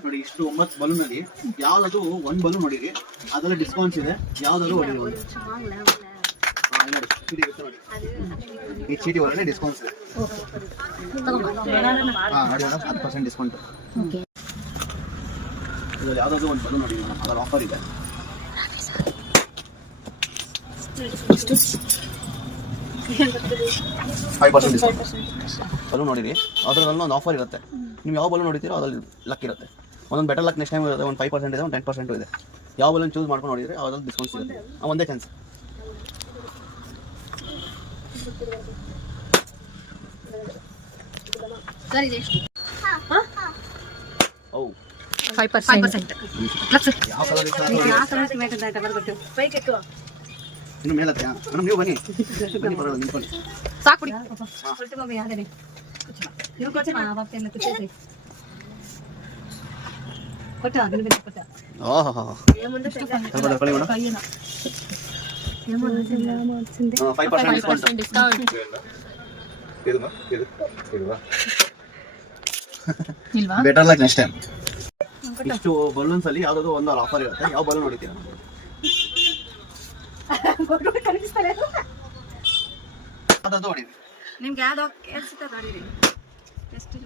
ನೋಡಿ ಇಷ್ಟು 9 ಬಲೂನ್ ಅಲ್ಲಿ ಯಾವ್ದಾದ್ರು ಒಂದ್ ಬಲೂನ್ ಹೊಡಿರಿ, ಅದರಲ್ಲಿ ಡಿಸ್ಕೌಂಟ್ಸ್ ಇದೆ. ಯಾವ್ದಾದ್ರು ಹೊಡಿರಿ ಒಂದು. ನೋಡಿ ಚೀಟಿ ಇರುತ್ತೆ ನೋಡಿ, ಈ ಚೀಟಿ ಒಳಗಡೆ ಡಿಸ್ಕೌಂಟ್ಸ್ ಇದೆ. ನೋಡಿ 10% ಡಿಸ್ಕೌಂಟ್. ಇದ್ರಲ್ಲಿ ಯಾವ್ದಾದ್ರು ಒಂದು ಬಲೂನ್ ಹೊಡಿರಿ, ಅದರ ಆಫರ್ ಇದೆ. ಬಲೂನ್ ನೋಡಿರಿ, ಅದ್ರಲ್ಲಿ ಒಂದು ಆಫರ್ ಇರುತ್ತೆ. ನೀವು ಯಾವ ಬಲೂನ್ ನೋಡಿತೀರೋ ಅದ್ರಲ್ಲಿ ಲಕ್ ಇರುತ್ತೆ. ಒಂದೊಂದು ಬೆಟರ್ ಲಕ್ ನೆಕ್ಸ್ಟ್ ಟೈಮ್ ಇರುತ್ತೆ. ಒಂದು 5% ಇದೆ, ಒಂದು 10% ಇದೆ. ಯಾವ ಬಲೂನ್ ಚೂಸ್ ಮಾಡ್ಕೊಂಡು ನೋಡಿದ್ರೆ ಅದ್ರಲ್ಲಿ ಡಿಸ್ಕೌಂಟ್ಸ್ ಇರುತ್ತೆ. ಒಂದೇ ಚಾನ್ಸ್. ಓ 5%. ಯಾವ ಕಲರ್ ಇನ್ನು ಮೇಲತ್ತೆ ಮೇಡಮ್, ನೀವು ಬನ್ನಿ ಪರವಾಗಿಲ್ಲ, ನಿಂತ್ಕೊಳ್ಳಿ. ಸಾಕು ಬಿಡಿ. Better luck next time. ಇಷ್ಟು ಬಲೂನ್ಸ್ ಅಲ್ಲಿ ಯಾವ್ದಾದ್ರು ಒಂದು ಆಫರ್ ಇರುತ್ತೆ. ಯಾವ ಬಲೂನ್ ನೋಡ್ತೀರಾ? ನಿಮ್ಗೆ ಯಾವ್ದು ಅನ್ಸುತ್ತೆ ನೋಡಿರಿ. ಎಷ್ಟು